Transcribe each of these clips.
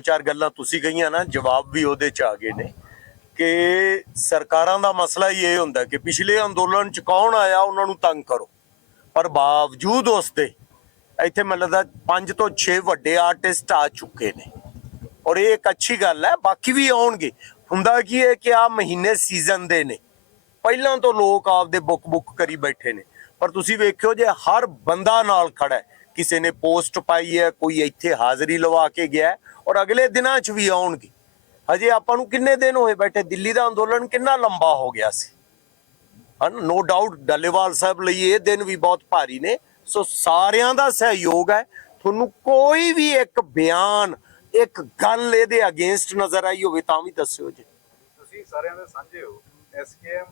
ਚਾਰ ਗੱਲਾਂ ਤੁਸੀਂ ਕਹੀਆਂ ਨਾ, ਜਵਾਬ ਵੀ ਉਹਦੇ ਚ ਆ ਗਏ ਨੇ ਕਿ ਸਰਕਾਰਾਂ ਦਾ ਮਸਲਾ ਹੀ ਇਹ ਹੁੰਦਾ ਕਿ ਪਿਛਲੇ ਅੰਦੋਲਨ ਚ ਕੌਣ ਆਇਆ ਉਹਨਾਂ ਨੂੰ ਤੰਗ ਕਰੋ। ਪਰ ਬਾਵਜੂਦ ਉਸ ਦੇ ਇੱਥੇ ਮੈਨੂੰ ਲੱਗਦਾ 5 ਤੋਂ 6 ਵੱਡੇ ਆਰਟਿਸਟ ਆ ਚੁੱਕੇ ਨੇ। ਔਰ ਇਹ ਇੱਕ ਅੱਛੀ ਗੱਲ ਹੈ, ਬਾਕੀ ਵੀ ਆਉਣਗੇ। ਹੁੰਦਾ ਕੀ ਹੈ ਕਿ ਆ ਮਹੀਨੇ ਸੀਜ਼ਨ ਦੇ ਨੇ। ਪਹਿਲਾਂ ਤੋਂ ਲੋਕ ਆਪਦੇ ਬੁੱਕ ਬੁੱਕ ਕਰੀ ਬੈਠੇ ਨੇ। ਪਰ ਤੁਸੀਂ ਵੇਖਿਓ ਜੇ ਹਰ ਬੰਦਾ ਨਾਲ ਖੜਾ ਹੈ ਕਿਸੇ ਨੇ ਪੋਸਟ ਪਾਈ ਹੈ, ਕੋਈ ਇੱਥੇ ਹਾਜ਼ਰੀ ਲਵਾ ਕੇ ਗਿਆ ਔਰ ਅਗਲੇ ਦਿਨਾਂ 'ਚ ਵੀ ਆਉਣਗੇ। ਹਜੇ ਆਪਾਂ ਨੂੰ ਕਿੰਨੇ ਦਿਨ ਹੋਏ ਬੈਠੇ? ਦਿੱਲੀ ਦਾ ਅੰਦੋਲਨ ਕਿੰਨਾ ਲੰਬਾ ਹੋ ਗਿਆ ਸੀ। ਹਨ ਨੋ ਡਾਊਟ ਡੱਲੇਵਾਲ ਸਾਹਿਬ ਲਈ ਇਹ ਦਿਨ ਵੀ ਬਹੁਤ ਭਾਰੀ ਨੇ। ਸੋ ਸਾਰਿਆਂ ਦਾ ਸਹਿਯੋਗ ਹੈ। ਤੁਹਾਨੂੰ ਕੋਈ ਵੀ ਇੱਕ ਬਿਆਨ, ਇੱਕ ਗੱਲ ਇਹਦੇ ਅਗੇਂਸਟ ਨਜ਼ਰ ਆਈ ਹੋਵੇ ਤਾਂ ਵੀ ਦੱਸਿਓ ਜੀ। ਤੁਸੀਂ ਸਾਰਿਆਂ ਦੇ ਸਾਂਝੇ ਹੋ। ਐਸਕੇਐਮ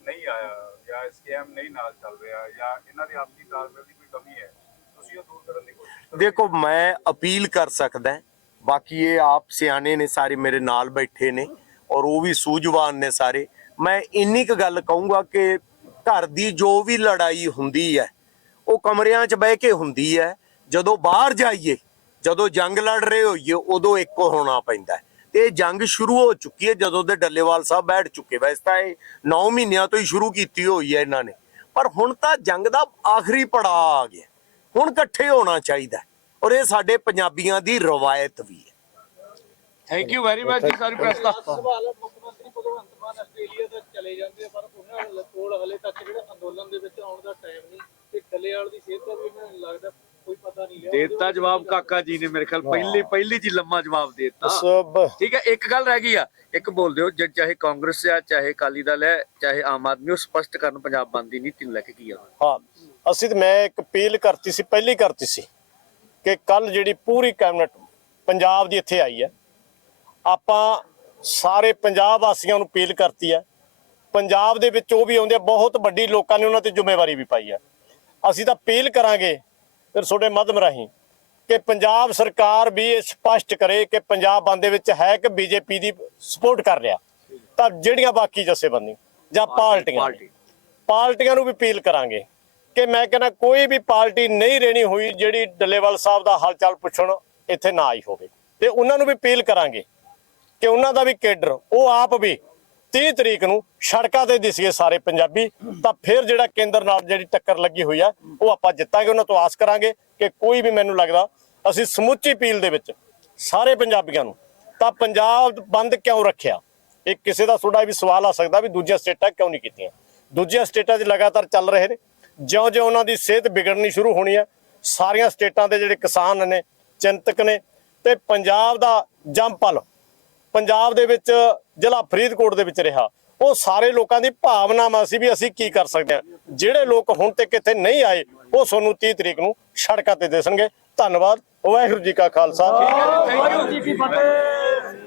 ਨਹੀਂ ਆਇਆ ਜਾਂ ਐਸਕੇਐਮ ਨਹੀਂ ਨਾਲ ਚੱਲ ਰਿਹਾ ਜਾਂ ਇਹਨਾਂ ਦੀ ਆਪਸੀ ਤਾਲਮੇਲ ਦੀ ਕੋਈ ਕਮੀ ਹੈ ਤੁਸੀਂ ਉਹ ਦੂਰ ਕਰਨ ਦੀ ਕੋਸ਼ਿਸ਼ ਕਰੋ ਦੇਖੋ, ਮੈਂ ਅਪੀਲ ਕਰ ਸਕਦਾ ਬਾਕੀ ਇਹ ਆਪ ਸਿਆਣੇ ਨੇ ਸਾਰੇ ਮੇਰੇ ਨਾਲ ਬੈਠੇ ਨੇ ਔਰ ਉਹ ਵੀ ਸੂਝਵਾਨ ਨੇ ਸਾਰੇ। ਮੈਂ ਇੰਨੀ ਕੁ ਗੱਲ ਕਹੂੰਗਾ ਕਿ ਘਰ ਦੀ ਜੋ ਵੀ ਲੜਾਈ ਹੁੰਦੀ ਹੈ, ਉਹ ਕਮਰਿਆਂ 'ਚ ਬਹਿ ਕੇ ਹੁੰਦੀ ਹੈ। ਜਦੋਂ ਬਾਹਰ ਜਾਈਏ, ਜਦੋਂ ਜੰਗ ਲੜ ਰਹੇ ਹੋਈਏ, ਉਦੋਂ ਇੱਕ ਹੋਣਾ ਪੈਂਦਾ ਤੇ ਇਹ ਜੰਗ ਸ਼ੁਰੂ ਹੋ ਚੁੱਕੀ ਹੈ, ਜਦੋਂ ਦੇ ਡੱਲੇਵਾਲ ਸਾਹਿਬ ਬੈਠ ਚੁੱਕੇ। ਵੈਸੇ ਤਾਂ ਇਹ 9 ਮਹੀਨਿਆਂ ਤੋਂ ਹੀ ਸ਼ੁਰੂ ਕੀਤੀ ਹੋਈ ਹੈ ਇਹਨਾਂ ਨੇ। ਪਰ ਹੁਣ ਤਾਂ ਜੰਗ ਦਾ ਆਖਰੀ ਪੜਾਅ ਆ ਗਿਆ। ਹੁਣ ਇਕੱਠੇ ਹੋਣਾ ਚਾਹੀਦਾ। ਔਰ ਇਹ ਸਾਡੇ ਪੰਜਾਬੀਆਂ ਦੀ ਰਵਾਇਤ ਵੀ ਹੈ। ਥੈਂਕ ਯੂ ਵੈਰੀ ਮਚ ਜੀ ਸਾਰੀ ਪ੍ਰੈਸ ਦਾ ਸਵਾਲ ਹੈ, ਮੁੱਖ ਮੰਤਰੀ ਭਗਵੰਤ ਮਾਨ ਆਸਟ੍ਰੇਲੀਆ ਤੱਕ ਚਲੇ ਜਾਂਦੇ ਆ, ਪਰ ਉਹਨਾਂ ਕੋਲ ਹਲੇ ਤੱਕ ਜਿਹੜਾ ਅੰਦੋਲਨ ਦੇ ਵਿੱਚ ਆਉਣ ਦਾ ਟਾਈਮ ਨਹੀਂ। ਤੇ ਡੱਲੇਵਾਲ ਦੀ ਸਿਹਤ ਦਾ ਵੀ ਮੈਨੂੰ ਲੱਗਦਾ ਕੋਈ ਪਤਾ ਨਹੀਂ ਲਿਆ ਦੇਤਾ ਜਵਾਬ ਕਾਕਾ ਜੀ ਨੇ ਮੇਰੇ ਖਿਆਲ ਪਹਿਲੀ ਪਹਿਲੀ ਜੀ ਲੰਮਾ ਜਵਾਬ ਦੇ ਦਿੱਤਾ। ਸਭ। ਠੀਕ ਹੈ ਇੱਕ ਗੱਲ ਰਹਿ ਗਈ ਆ ਇੱਕ ਬੋਲ ਦਿਓ ਜੇ ਚਾਹੇ ਕਾਂਗਰਸ ਆ ਚਾਹੇ ਅਕਾਲੀ ਦਲ ਹੈ ਚਾਹੇ ਆਮ ਆਦਮੀ ਉਹ ਸਪਸ਼ਟ ਕਰਨ ਪੰਜਾਬ ਬੰਦ ਦੀ ਨੀਤੀ ਨੂੰ ਲੈ ਕੇ ਕੀ ਆ? ਹਾਂ। ਅਸੀਂ ਤੇ ਮੈਂ ਇੱਕ ਅਪੀਲ ਕਰਤੀ ਸੀ ਪਹਿਲੀ ਕਰਤੀ ਸੀ ਕਿ ਕੱਲ ਜਿਹੜੀ ਪੂਰੀ ਕੈਬਨਿਟ ਪੰਜਾਬ ਦੀ ਇੱਥੇ ਆਈ ਹੈ ਆਪਾਂ ਸਾਰੇ ਪੰਜਾਬ ਵਾਸੀਆਂ ਨੂੰ ਅਪੀਲ ਕਰਤੀ ਹੈ ਪੰਜਾਬ ਦੇ ਵਿੱਚ ਉਹ ਵੀ ਆਉਂਦੇ ਬਹੁਤ ਵੱਡੀ ਲੋਕਾਂ ਨੇ ਉਹਨਾਂ ਤੇ ਜ਼ਿੰਮੇਵਾਰੀ ਵੀ ਪਾਈ ਹੈ। ਅਸੀਂ ਤਾਂ ਅਪੀਲ ਕਰਾਂਗੇ ਫਿਰ ਤੁਹਾਡੇ ਮਾਧਮ ਰਾਹੀਂ ਕਿ ਪੰਜਾਬ ਸਰਕਾਰ ਵੀ ਇਹ ਸਪਸ਼ਟ ਕਰੇ ਕਿ ਪੰਜਾਬ ਬੰਦ ਦੇ ਵਿੱਚ ਹੈ ਕਿ ਬੀਜੇਪੀ ਦੀ ਸਪੋਰਟ ਕਰ ਰਿਹਾ। ਤਾਂ ਜਿਹੜੀਆਂ ਬਾਕੀ ਜਥੇਬੰਦੀਆਂ ਜਾਂ ਪਾਰਟੀਆਂ। ਪਾਰਟੀਆਂ ਨੂੰ ਵੀ ਅਪੀਲ ਕਰਾਂਗੇ। ਕਿ ਮੈਂ ਕਹਿੰਦਾ ਕੋਈ ਵੀ ਪਾਰਟੀ ਨਹੀਂ ਰਹਿਣੀ ਹੋਈ ਜਿਹੜੀ ਡੱਲੇਵਾਲ ਸਾਹਿਬ ਦਾ ਹਾਲਚਾਲ ਪੁੱਛਣ ਇੱਥੇ ਨਾ ਆਈ ਹੋਵੇ। ਤੇ ਉਹਨਾਂ ਨੂੰ ਵੀ ਅਪੀਲ ਕਰਾਂਗੇ ਕਿ ਉਹਨਾਂ ਦਾ ਵੀ ਕੇਡਰ, ਉਹ ਆਪ ਵੀ 30 ਤਰੀਕ ਨੂੰ ਸੜਕਾਂ ਤੇ ਦਿਸੀਏ ਸਾਰੇ ਪੰਜਾਬੀ, ਤਾਂ ਫਿਰ ਜਿਹੜਾ ਕੇਂਦਰ ਨਾਲ ਜਿਹੜੀ ਟੱਕਰ ਲੱਗੀ ਹੋਈ ਆ, ਉਹ ਆਪਾਂ ਜਿੱਤਾਂਗੇ, ਉਹਨਾਂ ਤੋਂ ਆਸ ਕਰਾਂਗੇ ਕਿ ਕੋਈ ਵੀ ਮੈਨੂੰ ਲੱਗਦਾ ਅਸੀਂ ਸਮੁੱਚੀ ਅਪੀਲ ਦੇ ਵਿੱਚ ਸਾਰੇ ਪੰਜਾਬੀਆਂ ਨੂੰ, ਤਾਂ ਪੰਜਾਬ ਬੰਦ ਕਿਉਂ ਰੱਖਿਆ? ਇਹ ਕਿਸੇ ਦਾ ਤੁਹਾਡਾ ਵੀ ਸਵਾਲ ਆ ਸਕਦਾ ਵੀ ਦੂਜੀਆਂ ਸਟੇਟਾਂ ਕਿਉਂ ਨਹੀਂ ਕੀਤੀਆਂ? ਦੂਜੀਆਂ ਸਟੇਟਾਂ 'ਚ ਲਗਾਤਾਰ ਚੱਲ ਰਹੇ ਨੇ। ਜਿਉਂ-ਜਿਉਂ ਉਹਨਾਂ ਦੀ ਸਿਹਤ ਵਿਗੜਨੀ ਸ਼ੁਰੂ ਹੋਣੀ ਹੈ, ਸਾਰੀਆਂ ਸਟੇਟਾਂ ਦੇ ਜਿਹੜੇ ਕਿਸਾਨ ਨੇ, ਚਿੰਤਕ ਨੇ ਤੇ ਪੰਜਾਬ ਦਾ ਜੰਪਲ ਪੰਜਾਬ ਦੇ ਵਿੱਚ ਜ਼ਿਲ੍ਹਾ ਫਰੀਦਕੋਟ ਦੇ ਵਿੱਚ ਰਿਹਾ। ਉਹ ਸਾਰੇ ਲੋਕਾਂ ਦੀ ਭਾਵਨਾਵਾਂ ਸੀ ਵੀ ਅਸੀਂ ਕੀ ਕਰ ਸਕਦੇ ਹਾਂ। ਜਿਹੜੇ ਲੋਕ ਹੁਣ ਤੱਕ ਇੱਥੇ ਨਹੀਂ ਆਏ, ਉਹ ਤੁਹਾਨੂੰ 30 ਤਰੀਕ ਨੂੰ ਸੜਕਾਂ ਤੇ ਦਿਸਣਗੇ। ਧੰਨਵਾਦ। ਵਾਹਿਗੁਰੂ ਜੀ ਕਾ ਖਾਲਸਾ। ਥੈਂਕ ਜੀ ਕੀ ਫਤਿਹ।